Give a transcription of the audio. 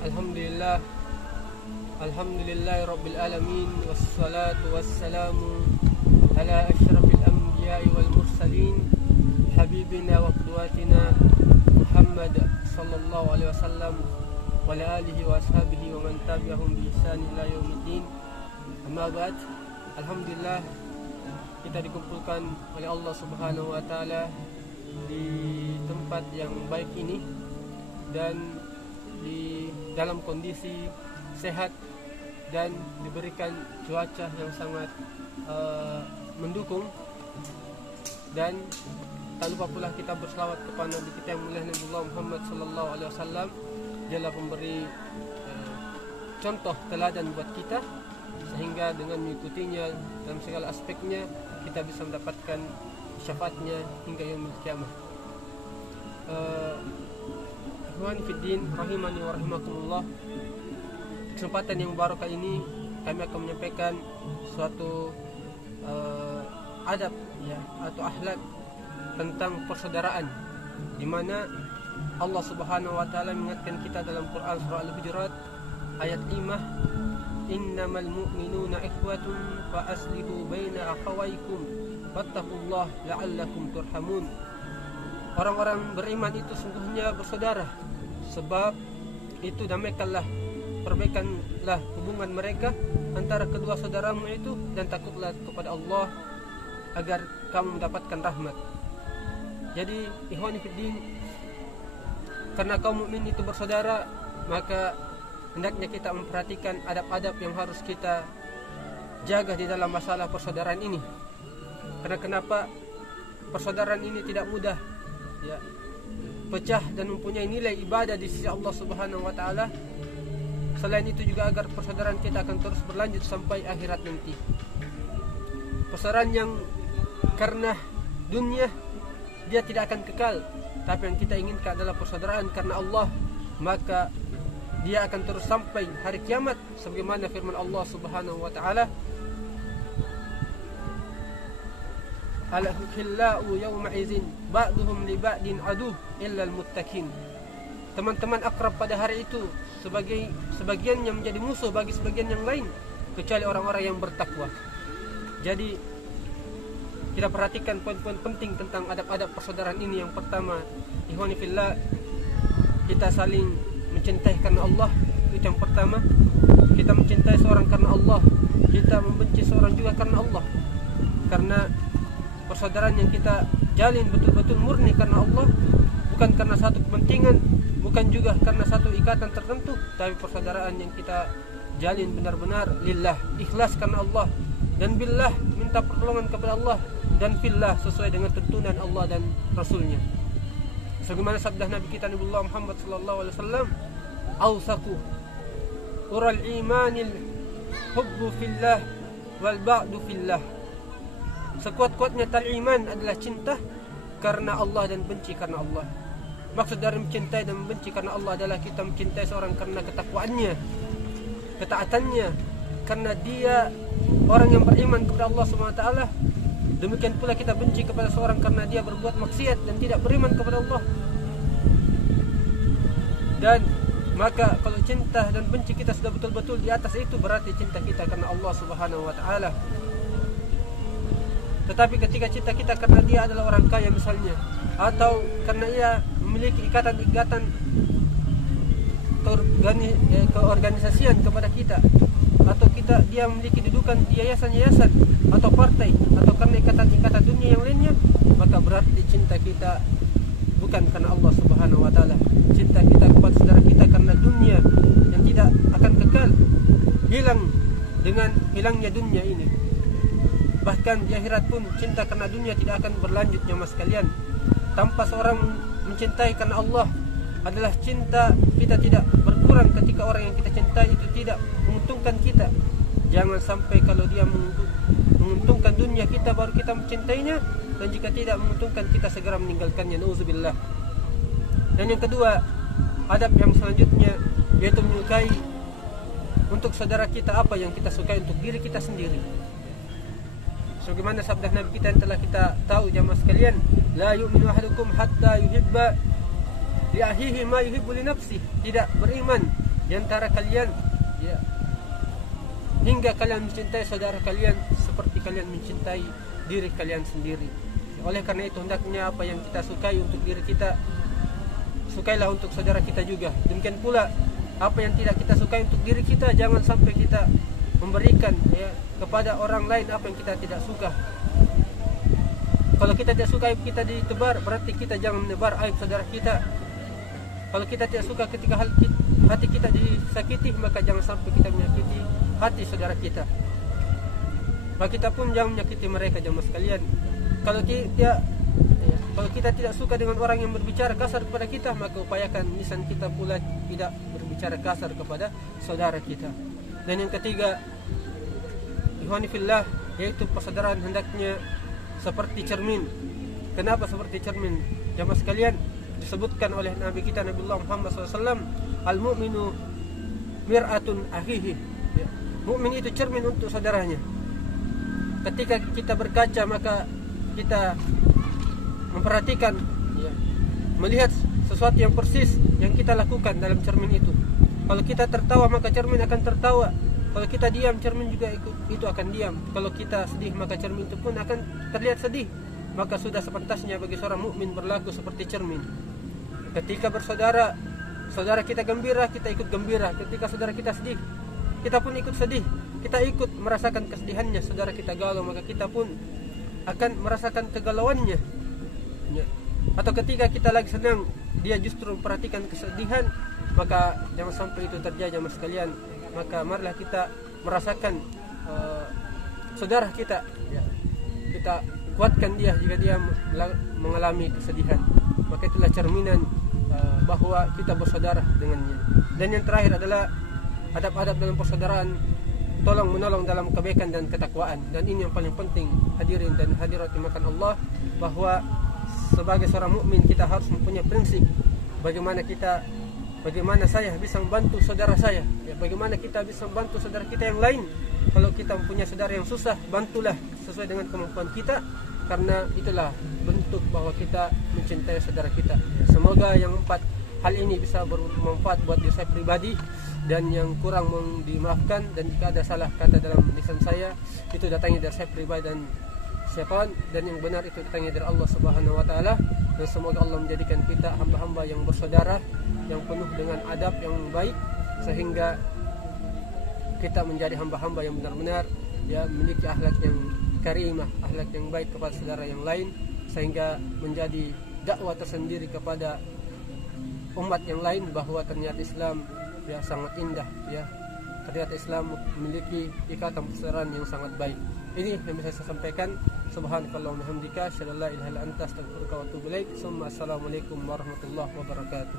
Alhamdulillah, Alhamdulillahi Rabbil Alamin. Wassalatu wassalamu ala ashrafil anbiya'i wal mursalin, habibina wa qudwatina Muhammad sallallahu alaihi wasallam wa ala alihi wa ashabihi wa man tabi'ahum bi ihsan ila yaumiddin. Amma ba'd. Alhamdulillah, kita dikumpulkan oleh Allah Subhanahu wa taala di tempat yang baik ini dan di dalam kondisi sehat dan diberikan cuaca yang sangat mendukung, dan tak lupa pula kita berselawat kepada Nabi kita yang mulia Nabi Muhammad sallallahu alaihi wasallam. Dialah pemberi contoh teladan buat kita, sehingga dengan mengikutinya dalam segala aspeknya kita bisa mendapatkan syafaatnya hingga yaumil qiyamah. Ikhwani fiddin rahimani wa rahimakumullah. Kesempatan yang barakah ini kami akan menyampaikan suatu adab ya, atau akhlak tentang persaudaraan, di mana Allah Subhanahu wa taala mengingatkan kita dalam Quran surah Al-Hujurat ayat 5, innamal mu'minuna ikhwatun fa aslihu baina akhawaykum wattaqullaha la'allakum turhamun. Orang-orang beriman itu sungguhnya bersaudara, sebab itu damaikanlah, perbaikanlah hubungan mereka antara kedua saudaramu itu, dan takutlah kepada Allah agar kamu mendapatkan rahmat. Jadi ikhwani fiddin, karena kaum mukmin itu bersaudara, maka hendaknya kita memperhatikan adab-adab yang harus kita jaga di dalam masalah persaudaraan ini. Karena kenapa? Persaudaraan ini tidak mudah ya pecah dan mempunyai nilai ibadah di sisi Allah Subhanahu wa taala. Selain itu juga agar persaudaraan kita akan terus berlanjut sampai akhirat nanti. Persaudaraan yang karena dunia dia tidak akan kekal, tapi yang kita inginkan adalah persaudaraan karena Allah, maka dia akan terus sampai hari kiamat, sebagaimana firman Allah Subhanahu wa taala, al-khillau yawma idzin ba'duhum li ba'din aduh illa al-muttaqin. Teman-teman akrab pada hari itu sebagian yang menjadi musuh bagi sebagian yang lain, kecuali orang-orang yang bertakwa. Jadi kita perhatikan poin-poin penting tentang adab-adab persaudaraan ini. Yang pertama, ikhwani fillah, kita saling mencintai karena Allah. Itu yang pertama. Kita mencintai seorang karena Allah, kita membenci seorang juga karena Allah. Karena persaudaraan yang kita jalin betul-betul murni karena Allah, bukan karena satu kepentingan, bukan juga karena satu ikatan tertentu, tapi persaudaraan yang kita jalin benar-benar lillah, ikhlas karena Allah, dan billah, minta pertolongan kepada Allah, dan fillah, sesuai dengan tuntunan Allah dan Rasulnya. Sebagaimana sabda Nabi kita Nabi Muhammad sallallahu alaihi wasallam, awsaku ural imanil hubbu fillah wal ba'du fillah. Sekuat-kuatnya tali iman adalah cinta karena Allah dan benci karena Allah. Maksud dari mencintai dan membenci karena Allah adalah kita mencintai seorang karena ketakwaannya, ketaatannya, karena dia orang yang beriman kepada Allah SWT. Demikian pula kita benci kepada seorang karena dia berbuat maksiat dan tidak beriman kepada Allah. Dan maka kalau cinta dan benci kita sudah betul-betul di atas itu, berarti cinta kita karena Allah Subhanahu wa taala. Tetapi ketika cinta kita karena dia adalah orang kaya misalnya, atau karena ia memiliki ikatan-ikatan keorganisasian kepada kita, atau dia memiliki dudukan di yayasan-yayasan atau partai, atau karena ikatan-ikatan dunia yang lainnya, maka berarti cinta kita bukan karena Allah Subhanahu wa taala. Cinta kita kepada saudara kita karena dunia yang tidak akan kekal, hilang dengan hilangnya dunia ini. Bahkan di akhirat pun cinta karena dunia tidak akan berlanjut jemaah sekalian. Tanpa seorang mencintai karena Allah adalah cinta kita tidak berkurang ketika orang yang kita cintai itu tidak menguntungkan kita. Jangan sampai kalau dia menguntungkan dunia kita baru kita mencintainya, dan jika tidak menguntungkan kita segera meninggalkannya, nauzubillah. Dan yang kedua, adab yang selanjutnya yaitu menyukai untuk saudara kita apa yang kita sukai untuk diri kita sendiri. Sebagaimana sabda Nabi kita yang telah kita tahu jamaah sekalian, la yu'minu ahadukum hatta yuhibba li akhihi ma yuhibbu li nafsihi. Tidak beriman di antara kalian, ya, hingga kalian mencintai saudara kalian seperti kalian mencintai diri kalian sendiri. Oleh karena itu hendaknya apa yang kita sukai untuk diri kita, sukailah untuk saudara kita juga. Demikian pula apa yang tidak kita sukai untuk diri kita, jangan sampai kita memberikan, ya, kepada orang lain apa yang kita tidak suka. Kalau kita tidak suka aib kita ditebar, berarti kita jangan menebar aib saudara kita. Kalau kita tidak suka ketika hati kita disakiti, maka jangan sampai kita menyakiti hati saudara kita. Maka kita pun jangan menyakiti mereka, jamaah sekalian. Kalau kita tidak suka dengan orang yang berbicara kasar kepada kita, maka upayakan lisan kita pula tidak berbicara kasar kepada saudara kita. Dan yang ketiga, ikhwani fillah, yaitu persaudaraan hendaknya seperti cermin. Kenapa seperti cermin? Jamaah sekalian, disebutkan oleh Nabi kita Nabiullah Muhammad SAW, al-mu'minu mir'atun akhihi. Ya. Mukmin itu cermin untuk saudaranya. Ketika kita berkaca, maka kita memperhatikan, ya, melihat sesuatu yang persis yang kita lakukan dalam cermin itu. Kalau kita tertawa, maka cermin akan tertawa. Kalau kita diam, cermin juga itu akan diam. Kalau kita sedih, maka cermin itu pun akan terlihat sedih. Maka sudah sepantasnya bagi seorang mukmin berlaku seperti cermin. Ketika bersaudara, saudara kita gembira, kita ikut gembira. Ketika saudara kita sedih, kita pun ikut sedih. Kita ikut merasakan kesedihannya. Saudara kita galau, maka kita pun akan merasakan kegalauannya, ya. Atau ketika kita lagi senang, dia justru memperhatikan kesedihan, maka jangan sampai itu terjadi, jamaah sekalian. Maka marilah kita merasakan saudara kita, ya. Kita kuatkan dia jika dia mengalami kesedihan. Maka itulah cerminan bahwa kita bersaudara dengannya. Dan yang terakhir adalah adab-adab dalam persaudaraan, tolong menolong dalam kebaikan dan ketakwaan. Dan ini yang paling penting, hadirin dan hadirat dimakan Allah, bahwa sebagai seorang mukmin kita harus mempunyai prinsip bagaimana saya bisa membantu saudara saya, ya, bagaimana kita bisa membantu saudara kita yang lain. Kalau kita mempunyai saudara yang susah, bantulah sesuai dengan kemampuan kita, karena itulah bentuk bahwa kita mencintai saudara kita. Semoga yang 4 hal ini bisa bermanfaat buat diri saya pribadi, dan yang kurang mohon dimaafkan. Dan jika ada salah kata dalam lisan saya, itu datangnya dari saya pribadi dan siapapun, dan yang benar itu datangnya dari Allah Subhanahu wa taala. Dan semoga Allah menjadikan kita hamba-hamba yang bersaudara, yang penuh dengan adab yang baik, sehingga kita menjadi hamba-hamba yang benar-benar, ya, memiliki akhlak yang karimah, akhlak yang baik kepada saudara yang lain, sehingga menjadi dakwah tersendiri kepada umat yang lain bahwa ternyata Islam, ya, sangat indah, ya. Ternyata Islam memiliki ikatan persaudaraan yang sangat baik. Ini yang bisa saya sampaikan. Subhanakallahumma hamdika, asyhadu an la ilaha illa anta, astaghfiruka wa atubu ilaik. Assalamualaikum warahmatullahi wabarakatuh.